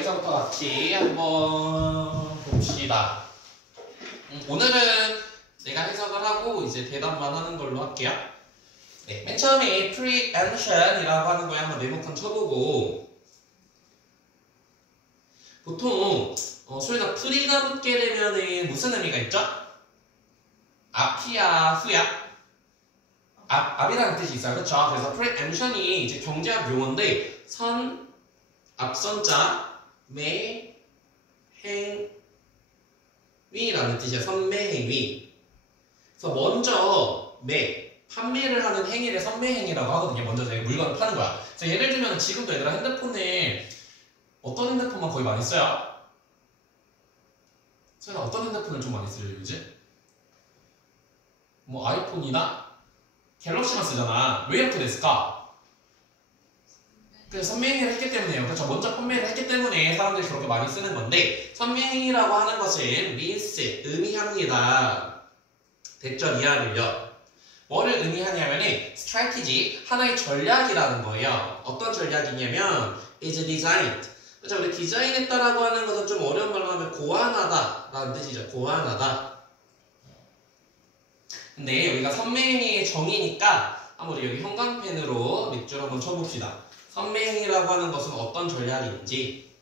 여기서부터 같이 한번 봅시다. 오늘은 내가 해석을 하고 이제 대답만 하는 걸로 할게요. 네, 맨 처음에 preemption이라고 하는 거에 한번 네모칸 쳐보고, 보통 소리가 pre가 붙게 되면은 무슨 의미가 있죠? 앞이야, 후야? 앞이라는 뜻이 있어요. 그렇죠? 그래서 preemption이 이제 경제학 용어인데, 앞선자, 행위라는 뜻이에요. 선매행위. 그래서 먼저 판매를 하는 행위를 선매행위라고 하거든요. 먼저 내가 물건을 파는 거야. 그래서 예를 들면 지금도 얘들아 핸드폰을 어떤 핸드폰만 거의 많이 써요? 소연아 어떤 핸드폰을 좀 많이 써요 요즘? 뭐 아이폰이나 갤럭시만 쓰잖아. 왜 이렇게 됐을까? 그래서 선매행위를 했기 때문에요. 그렇죠? 먼저 판매를 했기 때문에 사람들이 그렇게 많이 쓰는 건데, 선매행위라고 하는 것은 means, 의미합니다. 됐죠? 이하를요. 뭐를 의미하냐면은 strategy, 하나의 전략이라는 거예요. 어떤 전략이냐면 is designed. 그렇죠? 우리 디자인했다라고 하는 것은 좀 어려운 말로 하면 고안하다 라는 뜻이죠. 고안하다. 근데 여기가 선매행위의 정의니까 한번 우리 여기 형광펜으로 밑줄 한번 쳐봅시다. 선매행위라고 하는 것은 어떤 전략인지.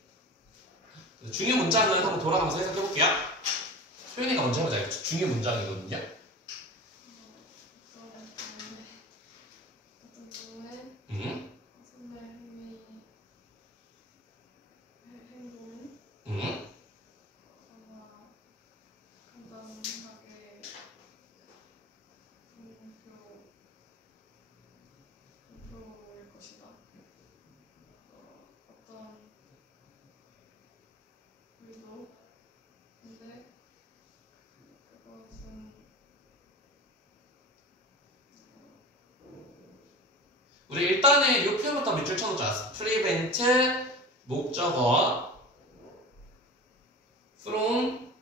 중요 문장을 한번 돌아가면서 해석해볼게요. 소연이가 먼저 해보자. 중요 문장이거든요. 우리 일단은 이 표현부터 밑줄 쳐놓자. prevent 목적어 from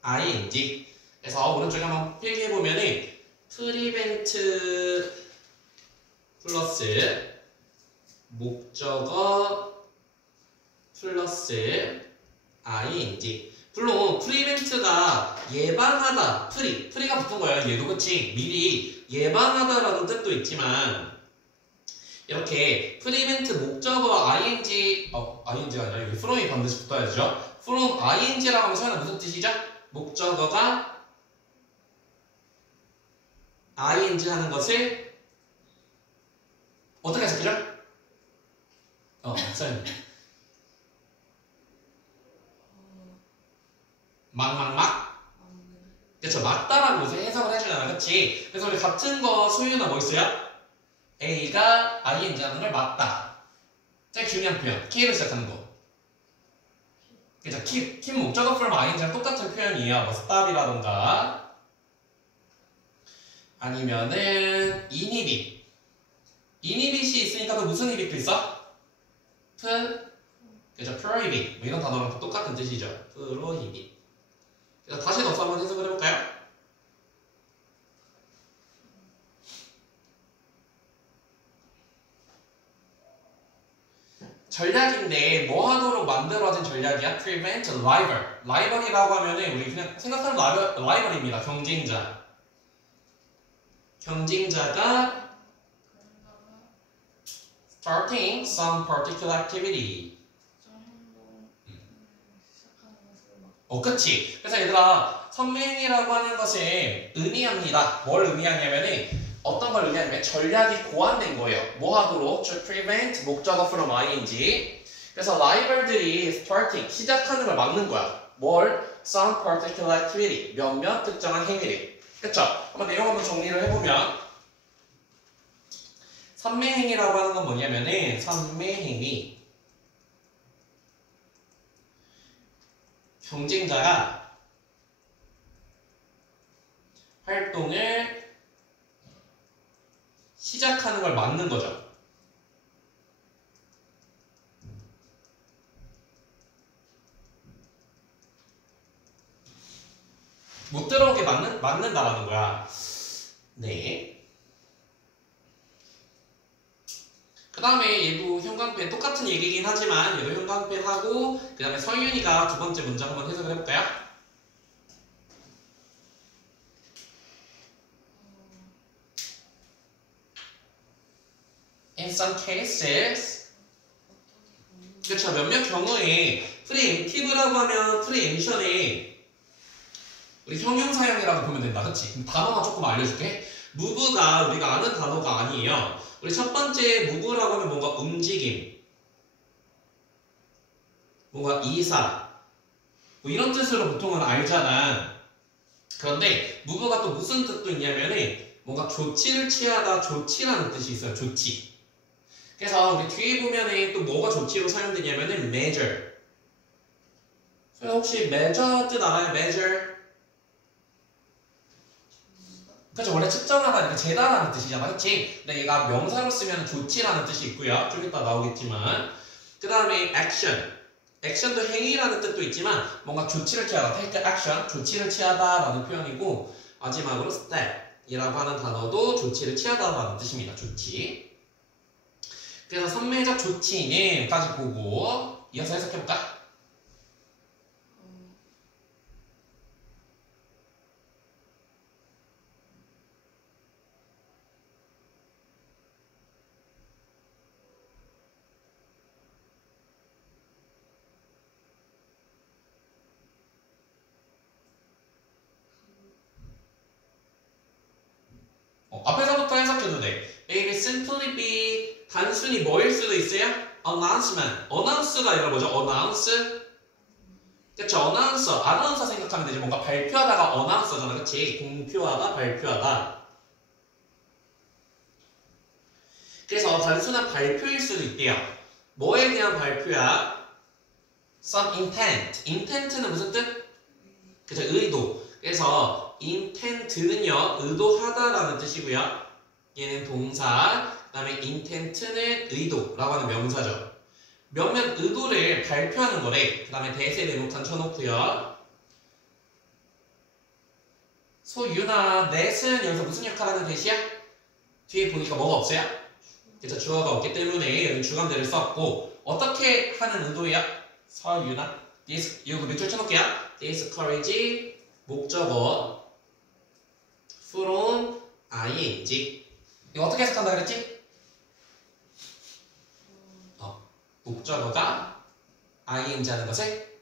ing. 그래서 오른쪽에 한번 필기해보면은 prevent 플러스 목적어 플러스 ing. 물론 prevent가 예방하다, pre가 붙은 거야. 얘도 그치? 미리 예방하다라는 뜻도 있지만, 이렇게 prevent 목적어 ing가 아니라 여기 from이 반드시 붙어야죠. from ing라고 하면 소연아 무슨 뜻이죠? 목적어가 ing 하는 것을 어떻게 해석해줘? 소연. 그쵸? 맞다라는 것을 해석을 해주잖아. 그치? 그래서 우리 같은 거 소유나 뭐 있어요? A가 ing 하는 걸 맞다. 제일 중요한 표현. K로 시작하는 거. 그죠? keep 목적어 from ing랑 똑같은 표현이에요. 뭐 stop이라던가 아니면은 inhibit. inhibit이 있으니까 또 무슨 hibit도 있어? 그죠? prohibit. 뭐 이런 단어랑 똑같은 뜻이죠. prohibit. 그래서 다시 넣어서 한번 해석을 해볼까요? 전략인데 뭐 하도록 만들어진 전략이야? prevent rival. rival이라고 하면은 우리 그냥 생각하는 rival입니다. 경쟁자. 경쟁자가 starting some particular activity. 그치. 그래서 얘들아, 선매행위라고 하는 것을 의미합니다. 뭘 의미하냐면은 어떤 걸 의미하냐면 전략이 고안된 거예요. 뭐 하도록? To prevent 목적어 from ing. 그래서 라이벌들이 starting 시작하는 걸 막는 거야. 뭘? Some particular activity. 몇몇 특정한 행위를. 그쵸? 한번 내용 한번 정리를 해보면 선매행위라고 하는 건 뭐냐면은 선매행위. 경쟁자가 활동을 시작하는 걸 막는 거죠. 못 들어오게 막는다라는 거야. 네. 그 다음에 얘도 형광펜 똑같은 얘기긴 하지만 얘도 형광펜 하고 그 다음에 서윤이가 두 번째 문장 한번 해석을 해볼까요? In some cases 그렇죠. 몇몇 경우에 preemptive라고 하면 preemption에 우리 형용사형이라고 보면 된다. 그치? 그럼 단어만 조금 알려줄게. move가 우리가 아는 단어가 아니에요. 우리 첫 번째 move라고 하면 뭔가 움직임, 뭔가 이사 뭐 이런 뜻으로 보통은 알잖아. 그런데 move가 또 무슨 뜻도 있냐면은 뭔가 조치를 취하다, 조치라는 뜻이 있어요. 조치. 그래서 우리 뒤에 보면은 또 뭐가 조치로 사용되냐면은 measure. 혹시 measure 뜻 알아요? measure. 그렇죠. 원래 측정하다 이렇게 재다라는 뜻이잖아. 그치? 근데 얘가 명사로 쓰면 조치라는 뜻이 있고요. 좀 이따 나오겠지만. 그 다음에 action. action도 행위라는 뜻도 있지만 뭔가 조치를 취하다. take action. 조치를 취하다라는 표현이고 마지막으로 step 이라고 하는 단어도 조치를 취하다라는 뜻입니다. 조치. 그래서 선매적 조치는까지 보고 이어서 해석해볼까? 앞에서부터 해석해도 돼. It will simply be 단순히 뭐일 수도 있어요? announcement. announce가 이런 거죠. announce. 그쵸? 아나운서 생각하면 되지. 뭔가 발표하다가 announce잖아. 그치? 공표하다, 발표하다. 그래서 단순한 발표일 수도 있대요. 뭐에 대한 발표야? Some intent. intent는 무슨 뜻? 그쵸? 의도. 그래서 intent는요, 의도하다라는 뜻이고요. 얘는 동사, 그 다음에 intent는 의도라고 하는 명사죠. 몇몇 의도를 발표하는 거래. 그 다음에 대세 대목한 쳐놓고요. 소유나 that은 여기서 무슨 역할을 하는 대시야? 뒤에 보니까 뭐가 없어요? 그래서 주어가 없기 때문에 여기 주관대를 썼고 어떻게 하는 의도야? 서유나 이거 밑줄 쳐놓을게요. discourage 목적어 from ing 이거 어떻게 해석한다 그랬지? 목적어가 ing 하는 것을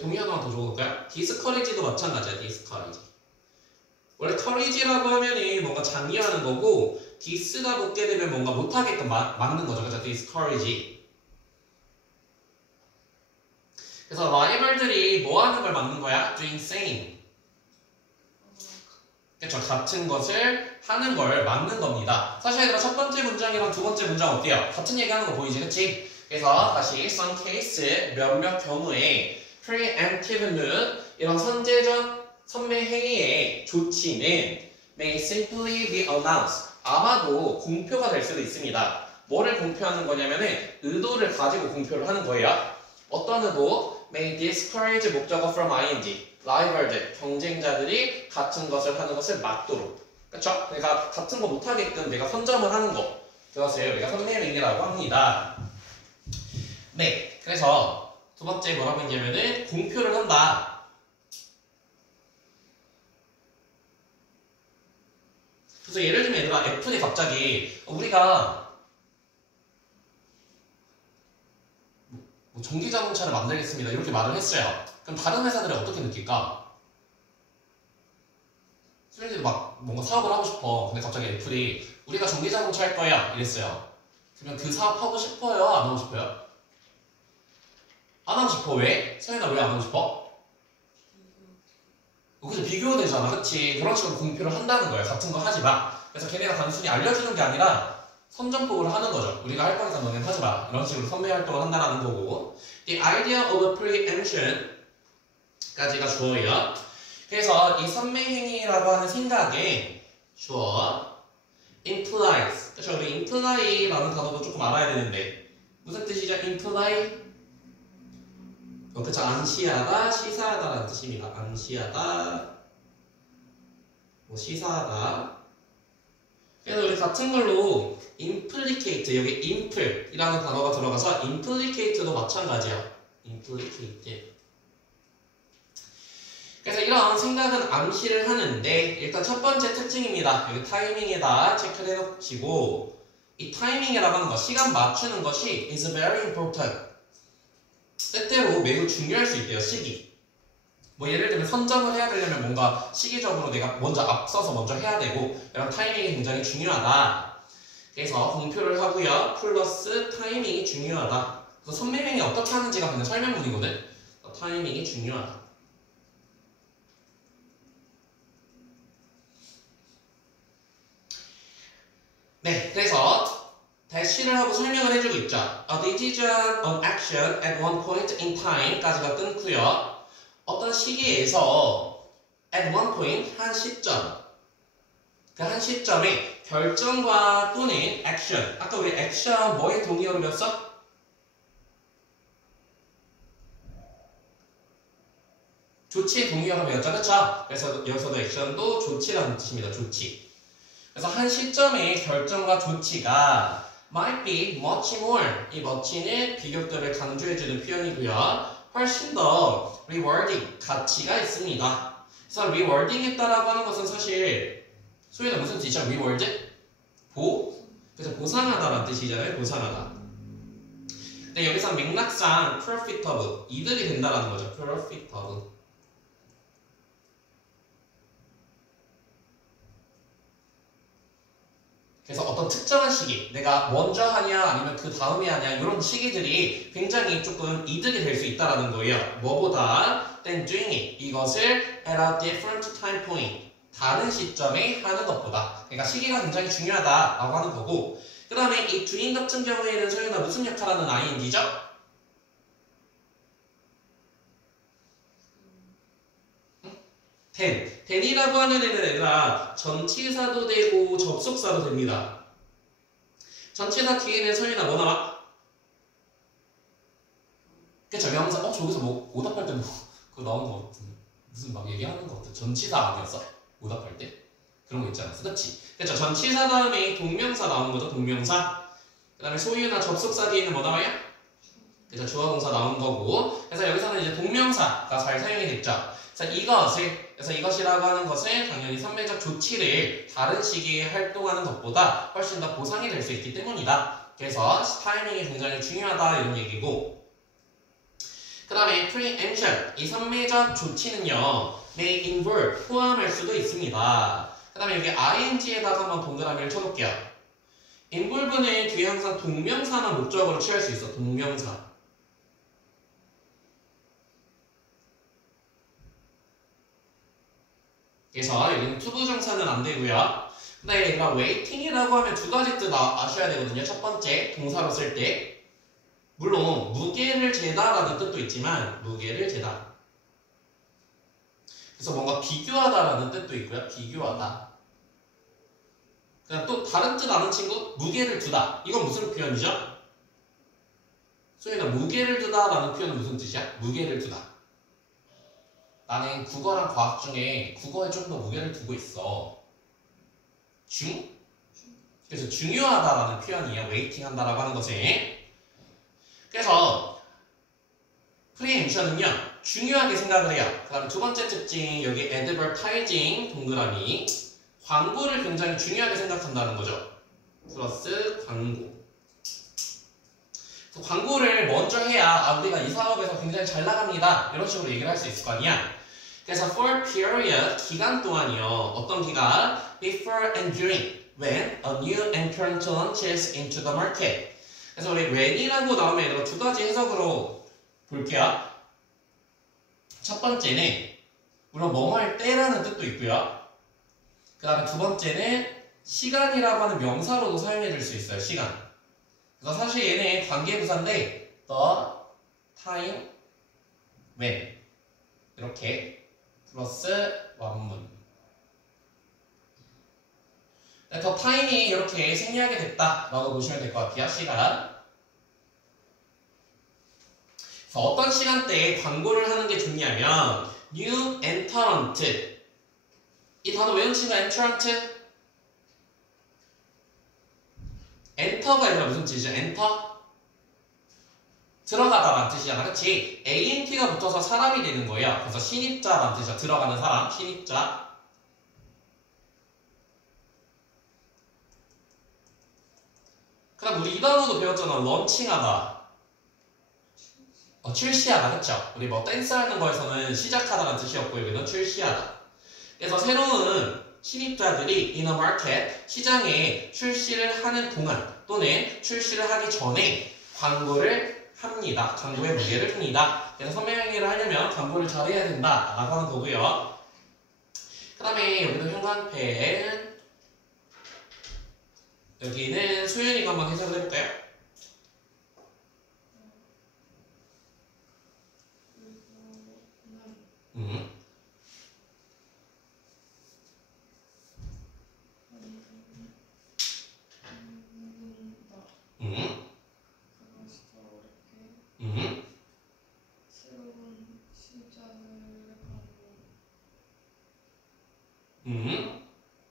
동의 하나만 더 적어볼까요? discourage도 마찬가지야. discourage 원래 courage라고 하면은 뭔가 장려하는 거고 dis가 붙게 되면 뭔가 못하게끔 막는 거죠. 그래서 discourage 그래서 라이벌들이 뭐 하는 걸 막는 거야? doing same. 그쵸? 같은 것을 하는 걸 막는 겁니다. 사실 얘들아 첫 번째 문장이랑 두 번째 문장 어때요? 같은 얘기 하는 거 보이지? 그치? 그래서 다시 some case 몇몇 경우에 preemptive는 이런 선제적 선매 행위의 조치는 may simply be announced. 아마도 공표가 될 수도 있습니다. 뭐를 공표하는 거냐면은 의도를 가지고 공표를 하는 거예요. 어떤 의도? may discourage 목적어 from ing. 라이벌들, 경쟁자들이 같은 것을 하는 것을 막도록. 그쵸? 그러니까 같은 거 못하게끔 내가 선점을 하는 거. 그것을 우리가 선매행위라고 합니다. 네, 그래서 두 번째 뭐라고 했냐면은 공표를 한다. 그래서 예를 들면 얘들아 애플이 갑자기 우리가 전기자동차를 만들겠습니다. 이렇게 말을 했어요. 그럼 다른 회사들은 어떻게 느낄까? 수련이도 막 뭔가 사업을 하고 싶어. 근데 갑자기 애플이 우리가 전기자동차 할 거야 이랬어요. 그러면 그 사업 하고 싶어요? 안 하고 싶어요? 안 하고 싶어. 왜? 수련이나 왜 안 하고 싶어? 그래서 비교가 되잖아. 그치? 그런 식으로 공표를 한다는 거예요. 같은 거 하지 마. 그래서 걔네가 단순히 알려주는 게 아니라 선전포고를 하는 거죠. 우리가 할 거니까 너네는 하지 마. 이런 식으로 선배 활동을 한다는 거고. The idea of preemption 까지가 주어예요. 그래서 이 선매행위라고 하는 생각에 주어 implies. 그렇죠? 우리 imply라는 단어도 조금 알아야 되는데 무슨 뜻이죠? imply? 그쵸? 암시하다, 시사하다라는 뜻입니다. 암시하다, 뭐 시사하다. 그래서 우리 같은 걸로 implicate, 여기 imp이라는 단어가 들어가서 implicate도 마찬가지야. implicate. 그래서 이런 생각은 암시를 하는데 일단 첫 번째 특징입니다. 여기 타이밍에다 체크를 해놓으시고 이 타이밍이라고 하는 것, 시간 맞추는 것이 is very important. 때때로 매우 중요할 수 있대요. 시기. 뭐 예를 들면 선점을 해야 되려면 뭔가 시기적으로 내가 먼저 앞서서 먼저 해야 되고 이런 타이밍이 굉장히 중요하다. 그래서 공표를 하고요. 플러스 타이밍이 중요하다. 그래서 선매명이 어떻게 하는지가 그냥 설명문이거든. 타이밍이 중요하다. 네, 그래서 대시를 하고 설명을 해주고 있죠. A decision, an action at one point in time까지가 끊고요. 어떤 시기에서 at one point, 한 시점, 그 한 시점에 결정과 또는 action, 아까 우리 action 뭐의 동의어로 배웠어? 조치의 동의어로 배웠죠, 그쵸? 그래서 여기서도 action도 조치라는 뜻입니다, 조치. 그래서 한 시점의 결정과 조치가 might be much more, 이 much는 비교급을 강조해주는 표현이고요. 훨씬 더 rewarding, 가치가 있습니다. 그래서 rewarding 했다라고 하는 것은 사실 소위는 무슨 뜻이죠? reward? 그래서 보상하다라는 뜻이잖아요. 보상하다. 근데 여기서 맥락상 profitable, 이득이 된다라는 거죠. profitable. 그래서 어떤 특정한 시기, 내가 먼저 하냐 아니면 그 다음에 하냐 이런 시기들이 굉장히 조금 이득이 될 수 있다는 거예요. 뭐보다 than doing it, 이것을 at a different time point, 다른 시점에 하는 것보다. 그러니까 시기가 굉장히 중요하다라고 하는 거고, 그 다음에 이 doing 같은 경우에는 소유가 무슨 역할을 하는 ing죠? then이라고 하는 애는 얘들아 전치사도 되고 접속사도 됩니다. 전치사 뒤에는 소유나 뭐 나와? 그쵸, 명사. 저기서 뭐 오답할 때 뭐 그거 나오는 거 같은 무슨 막 얘기하는 거 같은 전치사 아니었어? 오답할 때? 그런 거 있지 않았어? 그치? 그쵸, 전치사 다음에 동명사 나오는 거죠, 동명사. 그 다음에 소유나 접속사 뒤에는 뭐 나와요? 그쵸, 주어 동사 나오는 거고. 그래서 여기서는 이제 동명사가 잘 사용이 됐죠. 그래서 이것이라고 하는 것은 당연히 선배적 조치를 다른 시기에 활동하는 것보다 훨씬 더 보상이 될 수 있기 때문이다. 그래서 타이밍이 굉장히 중요하다 이런 얘기고, 그 다음에 preemption, 이 선배적 조치는요 may involve, 포함할 수도 있습니다. 그 다음에 여기 ing에다가 한번 동그라미를 쳐볼게요. involve는 뒤에 항상 동명사나 목적으로 취할 수 있어. 동명사. 그래서 여기는 투부정사는 안 되고요. 근데 얘가 waiting이라고 하면 두 가지 뜻 아셔야 되거든요. 첫 번째, 동사로 쓸 때. 물론 무게를 재다라는 뜻도 있지만 무게를 재다. 그래서 뭔가 비교하다라는 뜻도 있고요. 비교하다. 그냥 또 다른 뜻 아는 친구? 무게를 두다. 이건 무슨 표현이죠? 소희가 무게를 두다라는 표현은 무슨 뜻이야? 무게를 두다. 나는 국어랑 과학 중에 국어에 좀 더 무게를 두고 있어. 그래서 중요하다라는 표현이에요. 웨이팅 한다라고 하는 것에. 그래서 프리엠션은요 중요하게 생각을 해요. 그 다음에 두 번째 특징, 여기 advertising 동그라미, 광고를 굉장히 중요하게 생각한다는 거죠. 플러스 광고. 그래서 광고를 먼저 해야 우리가 이 사업에서 굉장히 잘 나갑니다 이런 식으로 얘기를 할 수 있을 거 아니야. 그래서 for period, 기간 동안이요. 어떤 기간? Before and during, when a new entrant launches into the market. 그래서 우리 when이라고 나오면 얘들아 두 가지 해석으로 볼게요. 첫 번째는 물론 뭐 할 때라는 뜻도 있고요. 그 다음에 두 번째는 시간이라고 하는 명사로도 사용해 줄 수 있어요. 시간. 그래서 사실 얘네 관계부사인데 the, time, when 이렇게 플러스 원문. 더 타임이 이렇게 생략이 됐다라고 보시면 될 것 같아요. 시간. 그래서 어떤 시간대에 광고를 하는 게 좋냐면 new entrant. 이 단어 외운 친구 entrant? 엔터가 얘들아 무슨 뜻이죠? 엔터? 들어가다라는 뜻이잖아, 그치? ANT가 붙어서 사람이 되는 거예요. 그래서 신입자라는 뜻이야. 들어가는 사람, 신입자. 그럼 우리 이 단어도 배웠잖아. 런칭하다. 출시하다, 그쵸? 우리 뭐 댄스 하는 거에서는 시작하다라는 뜻이었고 여기는 출시하다. 그래서 새로운 신입자들이 in a market, 시장에 출시를 하는 동안 또는 출시를 하기 전에 광고를 합니다. 광고에 무게를 둡니다. 그래서 선명하게를 하려면 광고를 잘해야 된다 라고 하는 거고요. 그 다음에 여기도 형광펜, 여기는 소연이가 한번 해석을 해볼까요? 음.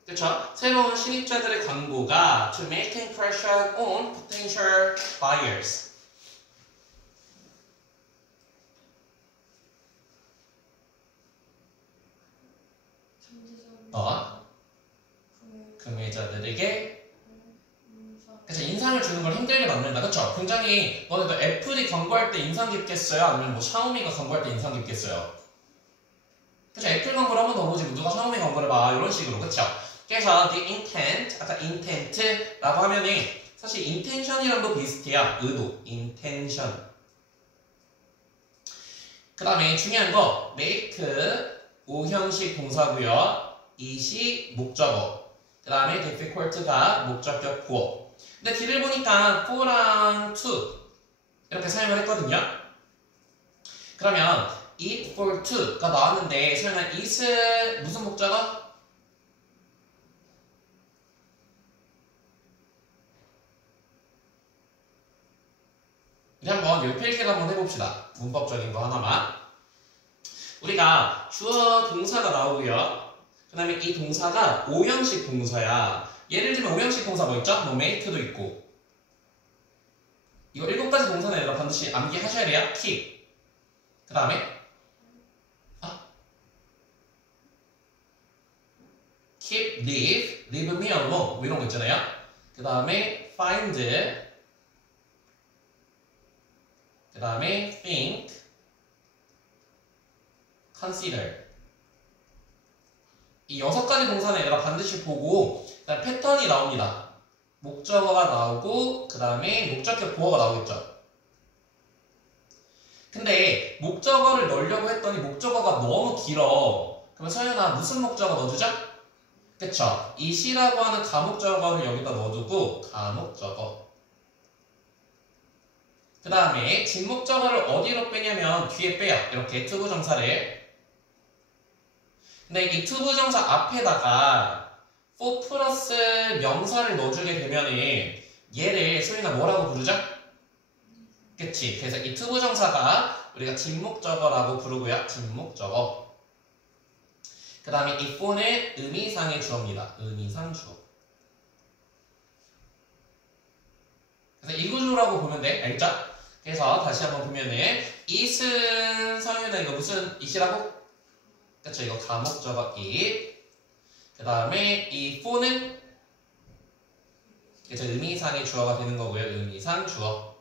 그쵸? 새로운 신입자들의 광고가 to make impression on potential buyers. 구매자들에게 그래서 인상을 주는 걸 힘들게 만든다. 그쵸? 굉장히 너네도 애플이 광고할 때 인상 깊겠어요? 아니면 뭐 샤오미가 광고할 때 인상 깊겠어요? 그쵸? 애플 광고를 한번 더 보지 누가 샤오미 광고를 봐 이런 식으로. 그쵸? 그래서 the intent, 아까 intent라고 하면은 사실 intention이랑도 비슷해요. 의도, intention. 그 다음에 중요한 거 make, 오형식 동사고요. it이 목적어. 그 다음에 difficult가 목적격 구어. 근데 뒤를 보니까 for랑 to 이렇게 사용을 했거든요. 그러면 it for to가 나왔는데 설마 it은 무슨 목적어? 우리 한번 이 필기를 한번 해봅시다. 문법적인 거 하나만. 우리가 주어 동사가 나오고요. 그 다음에 이 동사가 오형식 동사야. 예를 들면 오형식 동사 뭐 있죠? 뭐 make도 있고. 이거 7가지 동사는 여러분 반드시 암기하셔야 돼요. keep. 그 다음에 keep, leave me alone 뭐 이런 거 있잖아요. 그 다음에 find, 그 다음에 think, consider. 이 6가지 동사는 얘들아 반드시 보고 그다음에 패턴이 나옵니다. 목적어가 나오고 그 다음에 목적격 보어가 나오겠죠. 근데 목적어를 넣으려고 했더니 목적어가 너무 길어. 그러면 서연아 무슨 목적어 넣어주죠? 그쵸? it이라고 하는 가목적어를 여기다 넣어두고 가목적어. 그 다음에 진목적어를 어디로 빼냐면 뒤에 빼요. 이렇게 투부정사를. 근데 이 투부정사 앞에다가 for 플러스 명사를 넣어주게 되면은 얘를 소희가 뭐라고 부르죠? 그치? 그래서 이 투부정사가 우리가 진목적어라고 부르고요. 진목적어. 그 다음에 이 for는 의미상의 주어입니다. 의미상 주어. 그래서 이 구조라고 보면 돼. 알죠? 그래서 다시 한번 보면은 it은 서윤아 이거 무슨 it이라고? 그쵸? 이거 가목적어 it. 그 다음에 이 for는 그쵸? 의미상의 주어가 되는 거고요. 의미상 주어.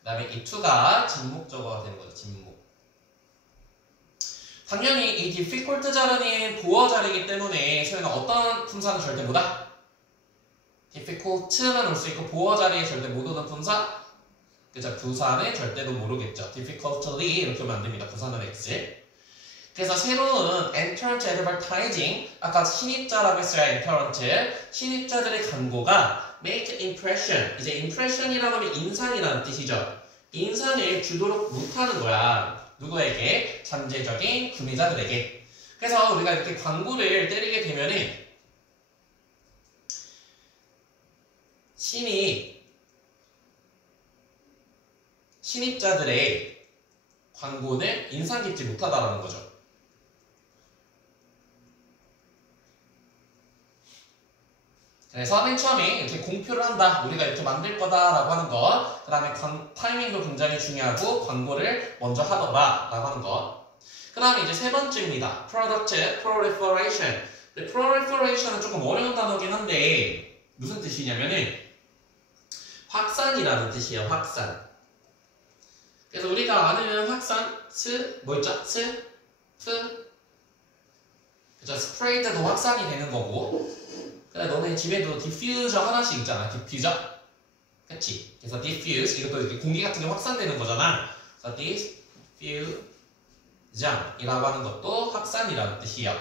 그 다음에 이 to가 진목적어가 되는 거죠. 진목. 당연히 이 difficult 자리는 보어 자리이기 때문에 서윤아 어떤 품사는 절대 못하? difficult는 올 수 있고 보어 자리에 절대 못 오는 품사? 그죠? 부사는 절대로 모르겠죠. difficultly 이렇게 하면 안 됩니다. 부사는 X. 그래서 새로운 entrant advertising, 아까 신입자라고 했어요. entrant. 신입자들의 광고가 make impression. 이제 impression이라고 하면 인상이라는 뜻이죠. 인상을 주도록 못하는 거야. 누구에게? 잠재적인 구매자들에게. 그래서 우리가 이렇게 광고를 때리게 되면은 신입자들의 광고는 인상 깊지 못하다라는 거죠. 그래서 맨 처음에 이렇게 공표를 한다. 우리가 이렇게 만들 거다라고 하는 것. 그 다음에 타이밍도 굉장히 중요하고 광고를 먼저 하더라라고 하는 것. 그 다음에 이제 세 번째입니다. Product Proliferation. Proliferation은 조금 어려운 단어긴 한데 무슨 뜻이냐면은 확산이라는 뜻이에요. 확산. 그래서 우리가 아는 확산, 뭐였죠? 그죠? 스프레이드도 확산이 되는 거고. 그래, 너네 집에도 디퓨저 하나씩 있잖아. 디퓨저. 그치? 그래서 diffuse, 이것도 이렇게 공기 같은 게 확산되는 거잖아. 그래서 diffusion이라고 하는 것도 확산이라는 뜻이에요.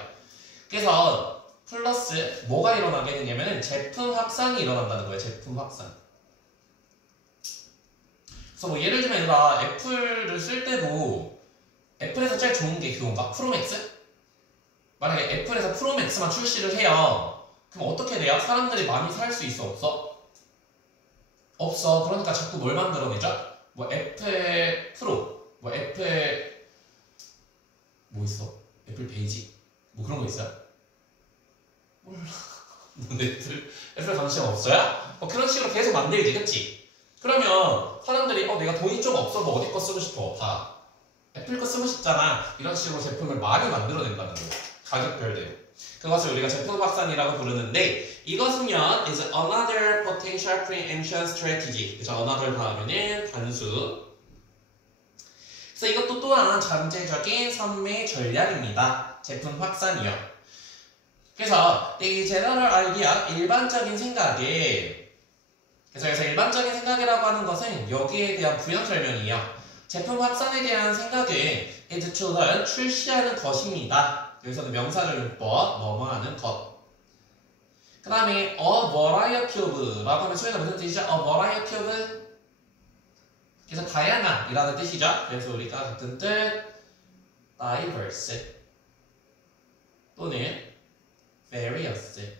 그래서 플러스 뭐가 일어나게 되냐면은 제품 확산이 일어난다는 거예요. 제품 확산. 그래서 뭐 예를 들면 얘들아 애플을 쓸 때도 애플에서 제일 좋은 게 그건가? 프로맥스? 만약에 애플에서 프로맥스만 출시를 해요. 그럼 어떻게 돼요? 사람들이 많이 살 수 있어? 없어? 없어. 그러니까 자꾸 뭘 만들어내죠? 뭐 애플 프로, 뭐 애플 뭐 있어? 애플 베이지? 뭐 그런 거 있어요? 몰라. 애플 관심 없어요? 뭐 그런 식으로 계속 만들지, 그치? 그러면 사람들이 내가 돈이 좀 없어, 너 어디 거 쓰고 싶어? 다 애플 거 쓰고 싶잖아. 이런 식으로 제품을 많이 만들어낸다는 거예요. 가격별대로. 그것을 우리가 제품 확산이라고 부르는데 이것은요 is another potential preemption strategy. 그래서 another 다음에는 단수. 그래서 이것도 또한 잠재적인 선매 전략입니다. 제품 확산이요. 그래서 이 general idea 일반적인 생각에 그래서 일반적인 생각이라고 하는 것은 여기에 대한 부연 설명이에요. 제품 확산에 대한 생각은 is to learn 출시하는 것입니다. 여기서는 명사절 용법, 뭐뭐하는 것. 그 다음에 a variety of라고 하면 소위가 무슨 뜻이죠? a variety of 그래서 다양한 이라는 뜻이죠. 그래서 우리가 같은 뜻 diverse 또는 various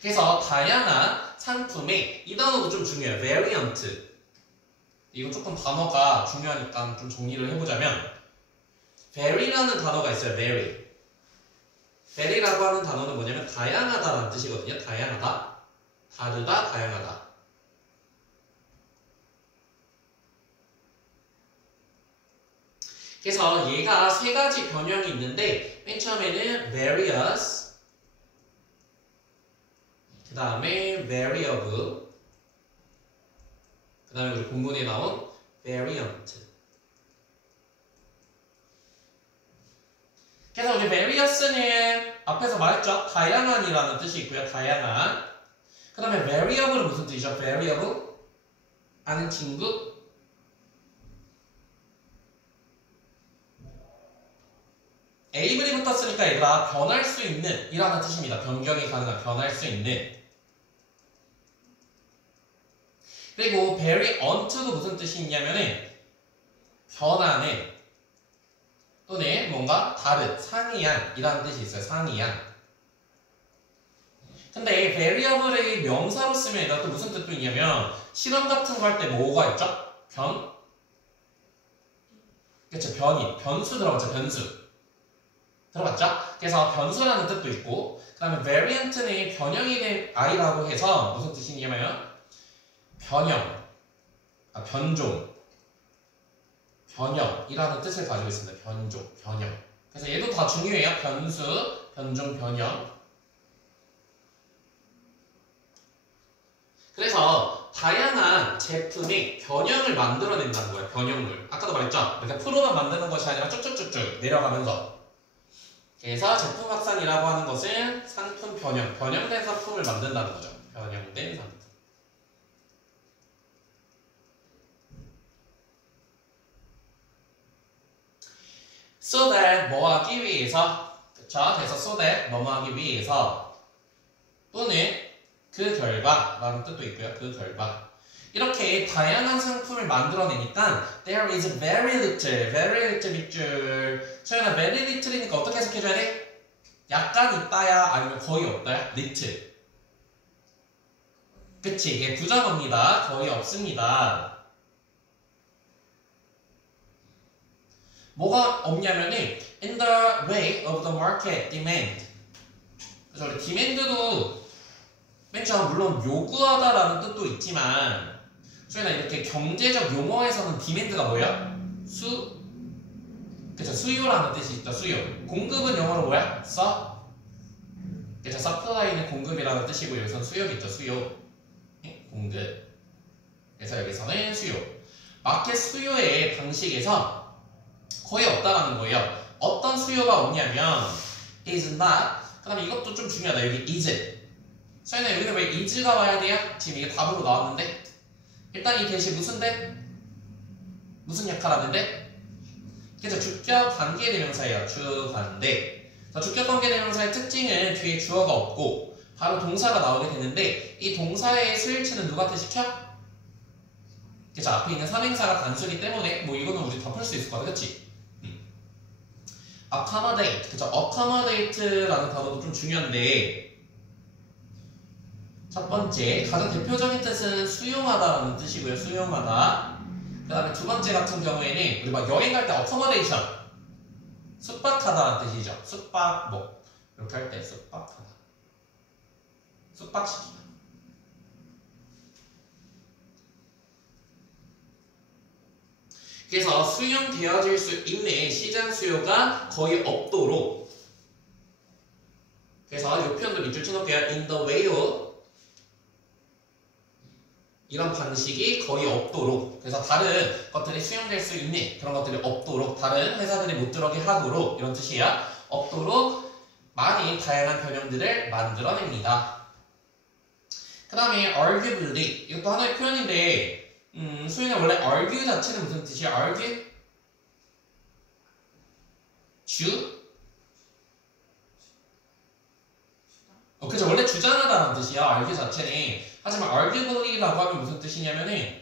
그래서 다양한 상품의 이 단어도 좀 중요해요. variant 이거 조금 단어가 중요하니까 좀 정리를 해보자면 vary라는 단어가 있어요. vary. vary라고 하는 단어는 뭐냐면 다양하다라는 뜻이거든요. 다양하다, 다르다, 다양하다. 그래서 얘가 세 가지 변형이 있는데 맨 처음에는 various, 그 다음에 variable, 그 다음에 우리 본문에 나온 variant. 그래서 우리 various는 앞에서 말했죠. 다양한이라는 뜻이 있고요. 다양한. 그 다음에 variable은 무슨 뜻이죠? variable? 아는 친구? able이 붙었으니까 얘들아 변할 수 있는 이라는 뜻입니다. 변경이 가능한, 변할 수 있는. 그리고 variant도 무슨 뜻이 있냐면은 변하는 또는 뭔가 다른, 상이한 이라는 뜻이 있어요. 상이한. 근데 variable의 명사로 쓰면 얘가 또 무슨 뜻도 있냐면 실험 같은 거 할 때 뭐가 있죠? 그쵸? 변수 들어봤죠? 변수. 들어봤죠? 그래서 변수라는 뜻도 있고 그 다음에 variant는 변형이 된 i라고 해서 무슨 뜻이냐면 변형이라는 뜻을 가지고 있습니다. 변형. 그래서 얘도 다 중요해요. 변수, 변종, 변형. 그래서 다양한 제품의 변형을 만들어낸다는 거예요. 변형물. 아까도 말했죠? 이렇게 프로만 만드는 것이 아니라 쭉쭉쭉쭉 내려가면서. 그래서 제품 확산이라고 하는 것은 상품 변형된 상품을 만든다는 거죠. 변형된 상품. so that 뭐 하기 위해서, 그쵸? 그래서 so that 뭐 하기 위해서 또는 그 결과라는 뜻도 있고요. 그 결과. 이렇게 다양한 상품을 만들어내니까 there is very little 밑줄. 소연아 very little이니까 어떻게 해석해줘야 돼? 약간 있다야 아니면 거의 없다야? little. 그치? 이게 부정어입니다. 거의 없습니다. 뭐가 없냐면은 in the way of the market demand. 그래서 원래 demand도 맨 처음 물론 요구하다라는 뜻도 있지만 소연아 이렇게 경제적 용어에서는 demand가 뭐야? 그쵸, 수요라는 뜻이 있죠. 수요. 공급은 영어로 뭐야? 그쵸, supply는 공급이라는 뜻이고 여기서는 수요겠죠. 수요. 공급. 그래서 여기서는 수요. 마켓 수요의 방식에서 거의 없다라는 거예요. 어떤 수요가 없냐면 is not. 그 다음에 이것도 좀 중요하다. 여기 is. 소연아 여기는 왜 is가 와야 돼요? 지금 이게 답으로 나왔는데 일단 이 대시 무슨 대? 무슨 역할하는데? 그래서 주격 관계대명사예요. 주관대. 주격 관계대명사의 특징은 뒤에 주어가 없고 바로 동사가 나오게 되는데 이 동사의 수일치는 누가 뜻시켜? 그래서 앞에 있는 선행사가 단수이기 때문에 뭐 이거는 우리 다 풀 수 있을 것 같아. 그치? accommodate. 그쵸? accommodate라는 단어도 좀 중요한데 첫 번째 가장 대표적인 뜻은 수용하다라는 뜻이고요. 수용하다. 그 다음에 두 번째 같은 경우에는 우리 막 여행 갈 때 accommodation 숙박하다라는 뜻이죠. 숙박목 이렇게 할 때 숙박하다 숙박시키다. 그래서 수용되어질 수 있는 시장 수요가 거의 없도록 그래서 이 표현도 밑줄 쳐놓을게요. in the way of 이런 방식이 거의 없도록 그래서 다른 것들이 수용될 수 있는 그런 것들이 없도록 다른 회사들이 못 들어오게 하도록 이런 뜻이에요. 없도록 많이 다양한 변형들을 만들어냅니다. 그 다음에 arguably 이것도 하나의 표현인데 소연이 원래 argue 자체는 무슨 뜻이야? argue? 그죠. 원래 주장하다라는 뜻이야. argue 자체는. 하지만 arguably라고 하면 무슨 뜻이냐면은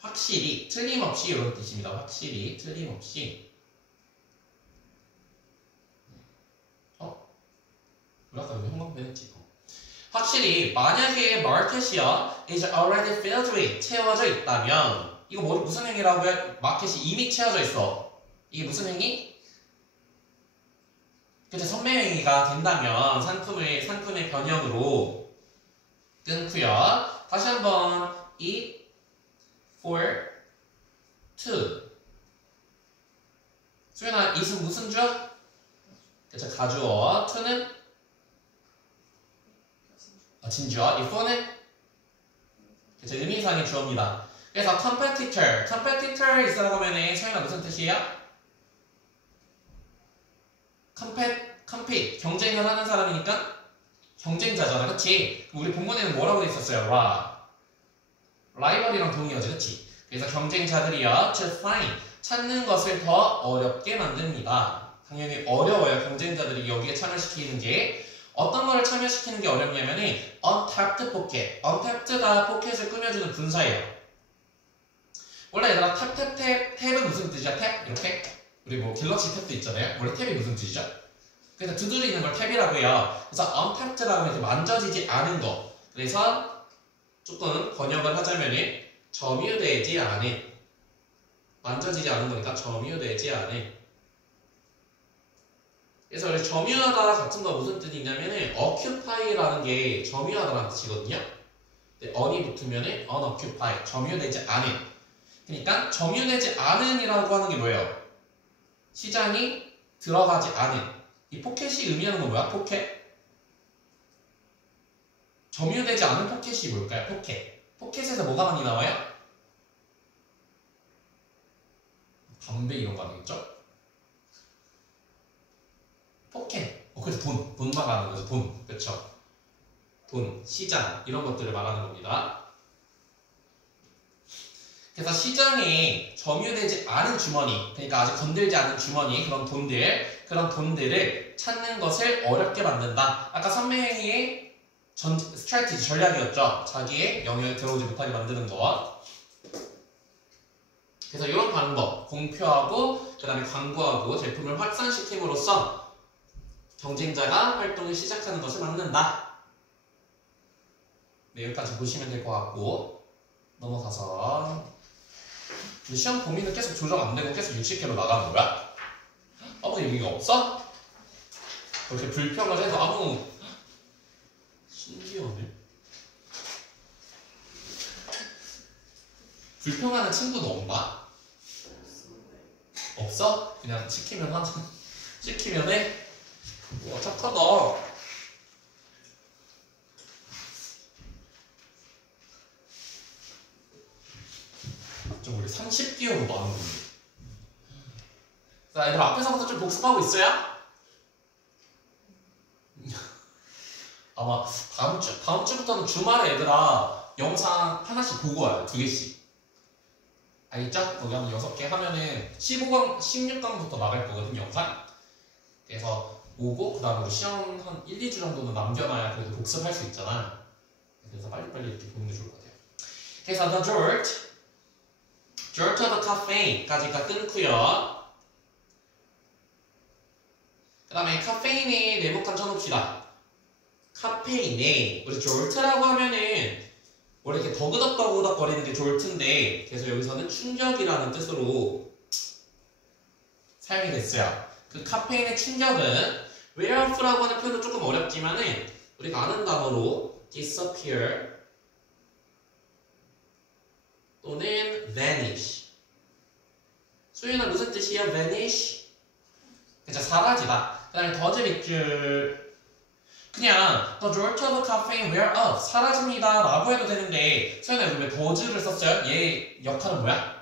확실히, 틀림없이 이런 뜻입니다. 확실히, 틀림없이. 우리 아까 여기 형광펜했지? 확실히 만약에 마켓이야 is already filled with 채워져 있다면 이거 무슨 행위라고요? 마켓이 이미 채워져 있어. 이게 무슨 행위? 그쵸, 선매 행위가 된다면 상품의 변형으로 끊고요. 다시 한번 eat for two. 수연아, it은 무슨 주어? 그쵸, 가주어. to는 진주어. 이 for는 그쵸, 의미상의 주어입니다. 그래서 competitor 있으라고 하면은 수연아 무슨 뜻이에요? compete 경쟁을 하는 사람이니까 경쟁자잖아, 그치? 우리 본문에는 뭐라고 돼 있었어요? 라이벌이랑 동의어지, 그치? 그래서 경쟁자들이요, to find 찾는 것을 더 어렵게 만듭니다. 당연히 어려워요. 경쟁자들이 여기에 참여시키는 게 어떤 거를 참여시키는 게 어렵냐면은 untapped pocket. untapped가 포켓을 꾸며주는 분사예요. 원래 얘들아 탭은 무슨 뜻이야? 탭? 이렇게? 우리 뭐 갤럭시 탭도 있잖아요. 원래 탭이 무슨 뜻이죠? 그래서 두드리는 걸 탭이라고 해요. 그래서 untapped라고 해서 만져지지 않은 거. 그래서 조금 번역을 하자면은 점유되지 않은, 만져지지 않은 거니까 점유되지 않은. 그래서 원래 점유하다 같은 거 무슨 뜻이냐면은 occupy라는 게 점유하다라는 뜻이거든요. 근데 on이 붙으면은 unoccupy, 점유되지 않은. 그러니까 점유되지 않은이라고 하는 게 뭐예요? 시장이 들어가지 않은. 이 포켓이 의미하는 건 뭐야? 포켓? 점유되지 않은 포켓이 뭘까요? 포켓에서 뭐가 많이 나와요? 담배 이런 거 아니겠죠? 포켓. 그래서 돈 말하는 거죠. 돈. 그렇죠? 돈, 시장 이런 것들을 말하는 겁니다. 그래서 시장에 점유되지 않은 주머니, 그러니까 아직 건들지 않은 주머니, 그런 돈들을 찾는 것을 어렵게 만든다. 아까 선매행위의 스트래티지, 전략이었죠. 자기의 영역에 들어오지 못하게 만드는 것. 그래서 이런 방법, 공표하고 그 다음에 광고하고 제품을 확산시킴으로써 경쟁자가 활동을 시작하는 것을 막는다. 네, 여기까지 보시면 될 것 같고 넘어가서 시험 범위는 계속 조정 안 되고 계속 60개로 나가는 거야? 아무 의미가 없어? 그렇게 불평을 해도 아무 신기하네. 불평하는 친구도 없나? 없어? 그냥 시키면 하자. 시키면 해? 와 착하다. 좀 우리 30개월로 많은 건데. 자, 얘들 앞에서부터 좀 복습하고 있어요? 아마 다음 주부터는 주말에 얘들아 영상 하나씩 보고 와요. 2개씩. 알겠죠? 거기 한 6개 하면은 15강, 16강부터 나갈 거거든, 영상. 그래서 오고, 그 다음에 시험 한 1, 2주 정도는 남겨놔야 그래도 복습할 수 있잖아. 그래서 빨리빨리 이렇게 보는 게 좋을 것 같아요. 그래서 the jolt of caffeine까지가 끊고요. 그 다음에 카페인에 네모칸 쳐놓읍시다. 카페인에 우리 jolt라고 하면은 원래 이렇게 더그덕더그덕 거리는 게 jolt인데 그래서 여기서는 충격이라는 뜻으로 사용이 됐어요. 그 카페인의 충격은 wear off라고 하는 표현은 조금 어렵지만은 우리가 아는 단어로 disappear 또는 vanish. 수연아 무슨 뜻이야? vanish? 그쵸, 사라지다. 그 다음에 더즈 밑줄 그냥 the jolt of caffeine wear off 사라집니다 라고 해도 되는데 수연아 여기 왜 더즈를 썼어요? 얘 역할은 뭐야?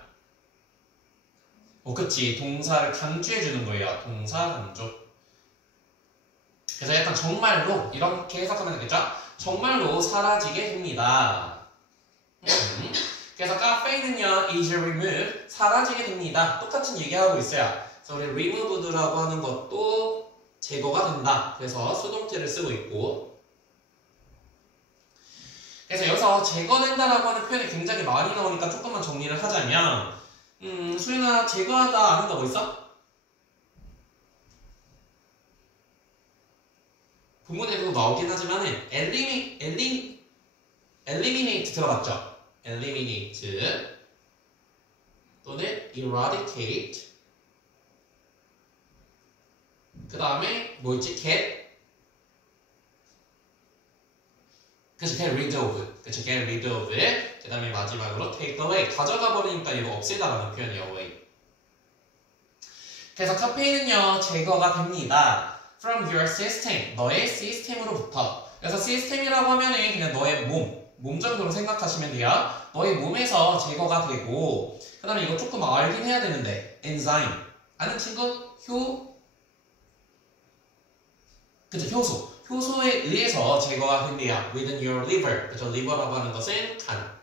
그치, 동사를 강조해주는 거예요. 동사 강조. 그래서 약간 정말로 이렇게 해석하면 되겠죠? 정말로 사라지게 됩니다. 그래서 카페인은요 is removed 사라지게 됩니다. 똑같은 얘기하고 있어요. 그래서 우리 removed라고 하는 것도 제거가 된다. 그래서 수동태를 쓰고 있고 그래서 여기서 제거된다라고 하는 표현이 굉장히 많이 나오니까 조금만 정리를 하자면 수인아 제거하다 아는 거 뭐 있어? 본문에도 나오긴 하지만은 eliminate 들어봤죠? eliminate 또는 eradicate 그 다음에 뭐 있지? 그쵸, get rid of. 그쵸, get rid of. 그 다음에 마지막으로 take away. 가져가 버리니까 이거 없애다라는 표현이에요, away. 그래서 카페인은요, 제거가 됩니다. from your system. 너의 시스템으로부터. 그래서 시스템이라고 하면은 그냥 너의 몸 정도로 생각하시면 돼요. 너의 몸에서 제거가 되고, 그 다음에 이거 조금 알긴 해야 되는데, enzyme. 아는 친구? 그쵸, 효소에 의해서 제거가 된대요. within your liver. 그쵸, liver라고 하는 것은 간.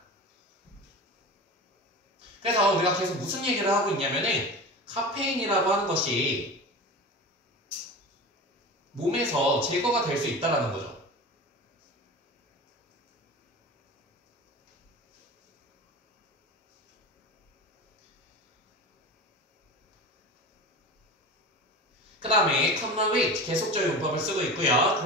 그래서 우리가 계속 무슨 얘기를 하고 있냐면은 카페인이라고 하는 것이 몸에서 제거가 될 수 있다는 거죠. 그 다음에 common weight 계속적 용법을 쓰고 있고요.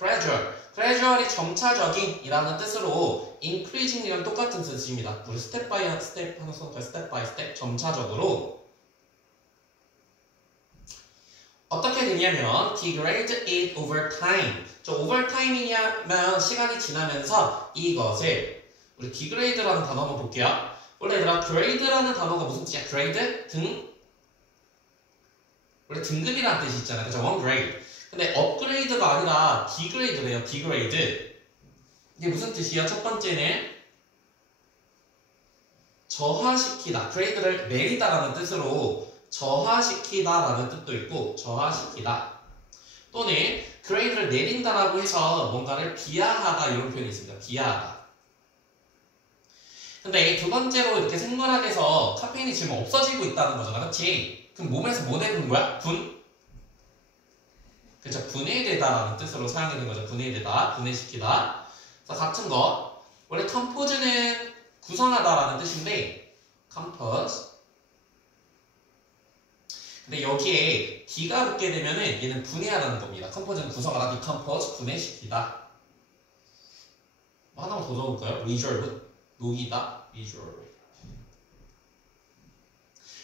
gradually 점차적인 이라는 뜻으로 increasing 이랑 똑같은 뜻입니다. 우리 step by step 하는 순간 step by step 점차적으로 어떻게 되냐면 degrade it over time. 저 over time이냐면 시간이 지나면서 이것을 우리 degrade라는 단어 한번 볼게요. 원래 얘들아 grade라는 단어가 무슨 뜻이야? grade? 원래 등급이라는 뜻이 있잖아요. 그죠? one grade. 근데 업그레이드가 아니라 디그레이드래요. 디그레이드. 이게 무슨 뜻이야? 첫 번째는 저하시키다. 그레이드를 내리다라는 뜻으로 저하시키다라는 뜻도 있고 저하시키다. 또는 그레이드를 내린다라고 해서 뭔가를 비하하다 이런 표현이 있습니다. 비하하다. 근데 두 번째로 이렇게 생물학에서 카페인이 지금 없어지고 있다는 거잖아. 그렇지? 그럼 몸에서 뭐 되는 거야? 그렇죠. 분해되다라는 뜻으로 사용되는 거죠. 분해되다, 분해시키다. 그래서 같은 거. 원래 compose는 구성하다라는 뜻인데 compose. 근데 여기에 D가 붙게 되면은 얘는 분해하다는 겁니다. compose는 구성하다, decompose, 분해시키다. 뭐 하나만 더 적어볼까요? resolve, 녹이다, resolve.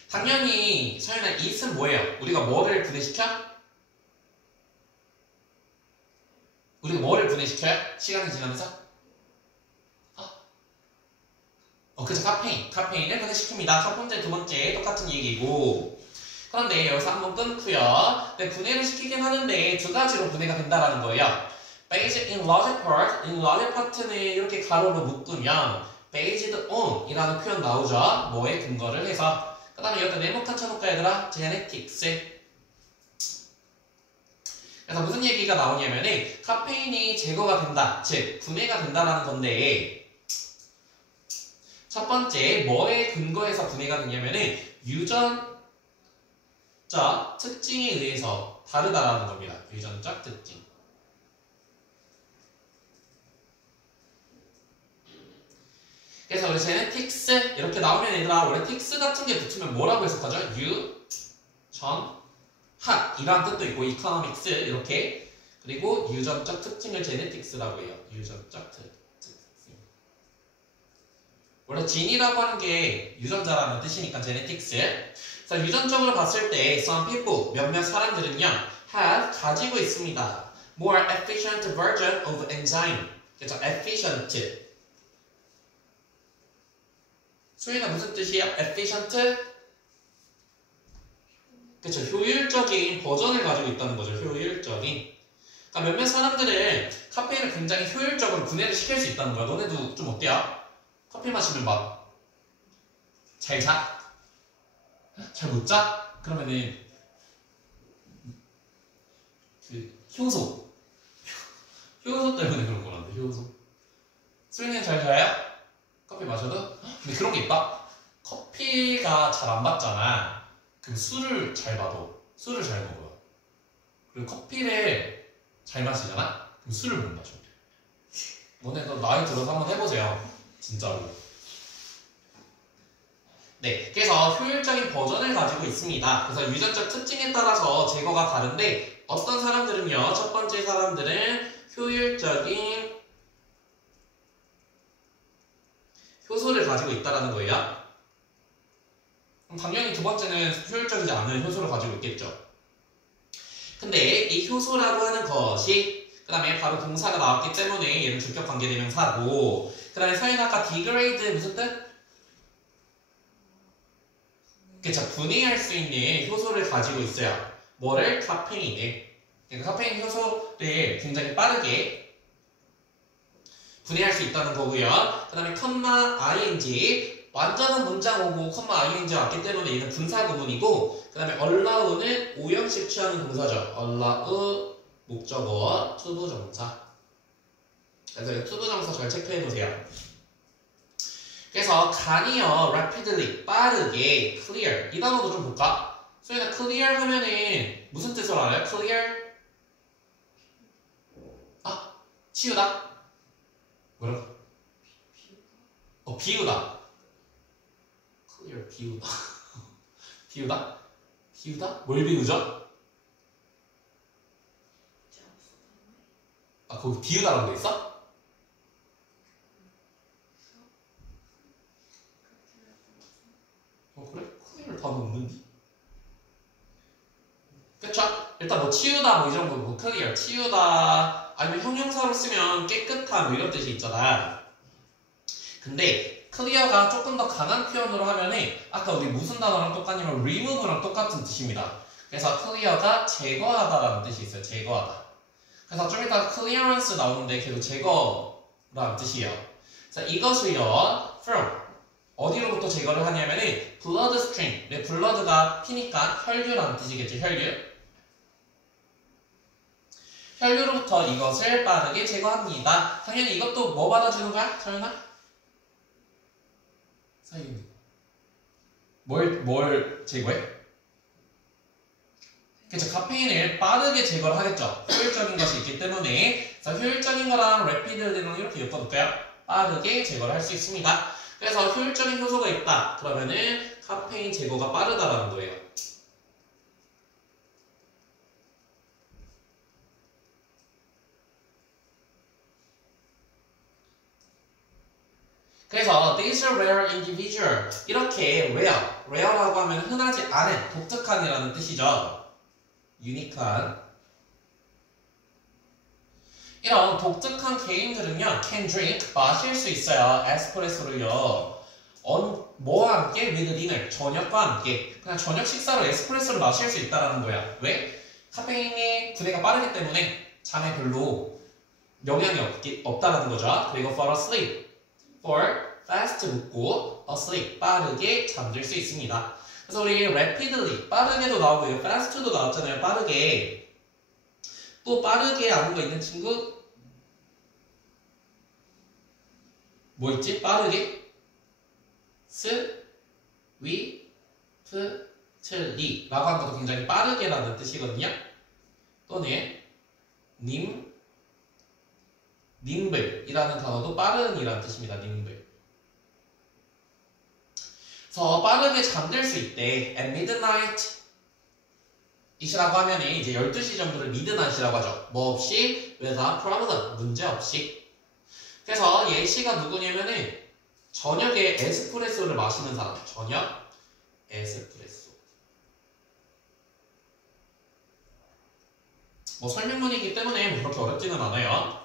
당연히 서연아 it은 뭐예요? 우리가 뭐를 분해시켜? 우리가 뭐를 분해시켜요? 시간이 지나면서? 그쵸. 카페인을 분해시킵니다. 첫 번째, 두 번째 똑같은 얘기고. 그런데 여기서 한번 끊고요. 네, 분해를 시키긴 하는데 두 가지로 분해가 된다라는 거예요. Based in logic part, in logic part는 이렇게 가로로 묶으면 based on 이라는 표현 나오죠. 뭐에 근거를 해서. 그 다음에 여기다 네모칸 쳐놓을까 얘들아? genetics. 그래서 무슨 얘기가 나오냐면은 카페인이 제거가 된다, 즉 분해가 된다라는 건데 첫 번째 뭐에 근거해서 분해가 되냐면은 유전자 특징에 의해서 다르다라는 겁니다. 유전자 특징. 그래서 우리 제네틱스 이렇게 나오면 얘들아 원래 틱스 같은 게 붙으면 뭐라고 해석하죠? 유전학 이란 뜻도 있고 이코노믹스 이렇게 그리고 유전적 특징을 제네틱스라고 해요. 유전적 특징. 원래 진이라고 하는 게 유전자라는 뜻이니까 제네틱스. 그래서 유전적으로 봤을 때 some people 몇몇 사람들은요 have 가지고 있습니다. more efficient version of enzyme. 그래서 efficient. 수인아 무슨 뜻이에요? efficient? 그쵸, 효율적인 버전을 가지고 있다는 거죠. 효율적인. 그러니까 몇몇 사람들은 카페인을 굉장히 효율적으로 분해를 시킬 수 있다는 거야. 너네도 좀 어때요? 커피 마시면 막 잘 자? 잘 못 자? 그러면은 그 효소 때문에 그런 거란데. 효소. 수인이는 잘 자요? 커피 마셔도? 근데 그런 게 있다. 커피가 잘 안 받잖아. 그럼 술을 잘 받아. 술을 잘 먹어요. 그리고 커피를 잘 마시잖아? 그럼 술을 못 마셔. 너네도 나이 들어서 한번 해보세요. 진짜로. 네, 그래서 효율적인 버전을 가지고 있습니다. 그래서 유전적 특징에 따라서 제거가 다른데 어떤 사람들은요. 첫 번째 사람들은 효율적인 효소를 가지고 있다는 거예요. 그럼 당연히 두 번째는 효율적이지 않은 효소를 가지고 있겠죠. 근데 이 효소라고 하는 것이 그 다음에 바로 동사가 나왔기 때문에 얘는 주격 관계대명사고 그 다음에 서인 아까 degrade 무슨 뜻? 그쵸, 분해할 수 있는 효소를 가지고 있어요. 뭐를? 카페인을. 그러니까 카페인 효소를 굉장히 빠르게 분해할 수 있다는 거고요. 그 다음에 컴마 ing 완전한 문장 오고 컴마 ing가 왔기 때문에 얘는 분사 구문이고 그 다음에 allow는 오형식 취하는 동사죠. allow 목적어 투부정사. 그래서 이 투부정사 잘 체크해 놓으세요. 그래서 간이요 rapidly 빠르게 clear 이 단어도 좀 볼까? 소희가 clear 하면은 무슨 뜻으로 알아요? clear? 치우다? 뭐라고? 비우다. clear 비우다. 비우다? 비우다? 뭘 비우죠? 거기 비우다라고 돼 있어? 그래? clear 단어 없는데? 그쵸? 일단 뭐 치우다 뭐 이 정도 뭐 clear 치우다 아니면 형용사로 쓰면 깨끗한 뭐 이런 뜻이 있잖아. 근데 clear가 조금 더 강한 표현으로 하면은 아까 우리 무슨 단어랑 똑같냐면 remove랑 똑같은 뜻입니다. 그래서 clear가 제거하다라는 뜻이 있어요. 제거하다. 그래서 좀 이따 clearance 나오는데 계속 제거라는 뜻이에요. 그래서 이것을요 from 어디로부터 제거를 하냐면은 bloodstream. 네, blood가 피니까 혈류라는 뜻이겠죠. 혈류로부터 이것을 빠르게 제거합니다. 당연히 이것도 뭐 받아주는 거야? 서연아? 사유. 뭘 제거해? 그쵸, 카페인을 빠르게 제거를 하겠죠. 효율적인 것이 있기 때문에. 그래서 효율적인 거랑 rapidly는 이렇게 엮어볼까요? 빠르게 제거를 할 수 있습니다. 그래서 효율적인 효소가 있다. 그러면은 카페인 제거가 빠르다라는 거예요. 그래서 these are rare individual 이렇게 rare라고 하면 흔하지 않은, 독특한이라는 뜻이죠. 유니크한 이런 독특한 개인들은요, can drink, 마실 수 있어요. 에스프레소를요. 뭐와 함께? with dinner, 저녁과 함께. 그냥 저녁 식사로 에스프레소를 마실 수 있다라는 거야. 왜? 카페인이 분해가 빠르기 때문에 잠에 별로 영향이 없다라는 거죠. 그리고 for asleep, for fast 묻고 asleep, 빠르게 잠들 수 있습니다. 그래서 우리 rapidly, 빠르게도 나오고요. fast도 나왔잖아요. 빠르게. 또 빠르게 아는 거 있는 친구? 뭐 있지? 빠르게? swiftly 라고 하는 것도 굉장히 빠르게라는 뜻이거든요. 또는 nimble이라는 단어도 빠른이라는 뜻입니다. nimble. 그래서 빠르게 잠들 수 있대. at midnight 이시라고 하면 이제 12시 정도를 midnight이라고 하죠. 뭐 없이 without problem, 문제 없이. 그래서 예시가 누구냐면은 저녁에 에스프레소를 마시는 사람. 저녁 에스프레소. 뭐 설명문이기 때문에 뭐 그렇게 어렵지는 않아요.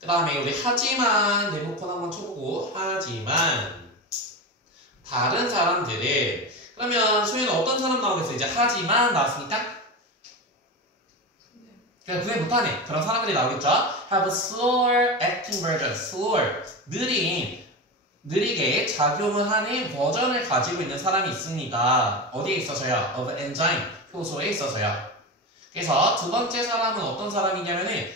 그 다음에 우리 하지만 네모콘 한번 쳐보고 하지만 다른 사람들은 그러면 소희는 어떤 사람 나오겠어? 이제 하지만 나왔으니까 그냥 구애 못하네. 그런 사람들이 나오겠죠? have a slower acting version. slower. 느리게 작용을 하는 버전을 가지고 있는 사람이 있습니다. 어디에 있어서요? of enzyme. 효소에 있어서요. 그래서 두 번째 사람은 어떤 사람이냐면은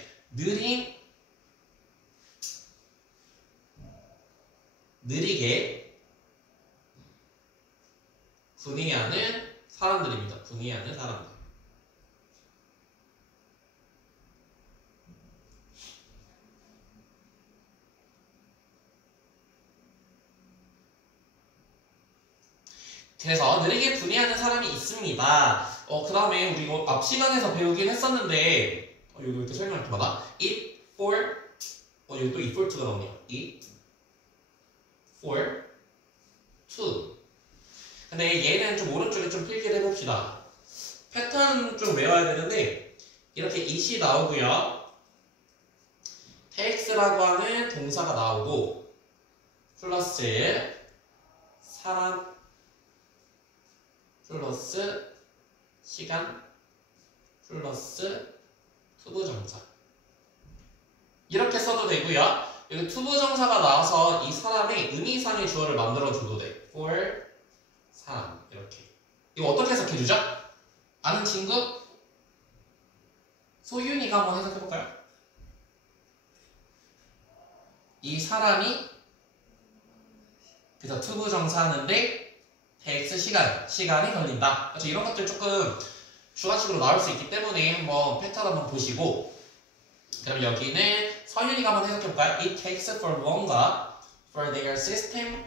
느리게 분해하는 사람들입니다. 분해하는 사람들. 그래서 느리게 분해하는 사람이 있습니다. 그 다음에 우리 이거 앞 시간에서 배우긴 했었는데 여기 이렇게 설명할 때마다 eat for 여기 또 eat for to가 나오네요. eat for two. 근데 얘는 좀 오른쪽에 좀 필기를 해봅시다. 패턴 좀 외워야 되는데 이렇게 it이 나오고요. takes라고 하는 동사가 나오고 플러스 사람 플러스 시간 플러스 투부정사 이렇게 써도 되고요. 여기 투부정사가 나와서 이 사람의 의미상의 주어를 만들어줘도 돼. for 사람 이렇게. 이거 어떻게 해석해주죠? 아는 친구? 소윤이가 한번 해석해볼까요? 이 사람이 그래서 투부정사 하는데 takes 시간이 걸린다. 그래서 이런 것들 조금 주관식으로 나올 수 있기 때문에 한번 패턴 한번 보시고 그럼 여기는 서윤이가 한번 해석해볼까요? It takes for longer for their system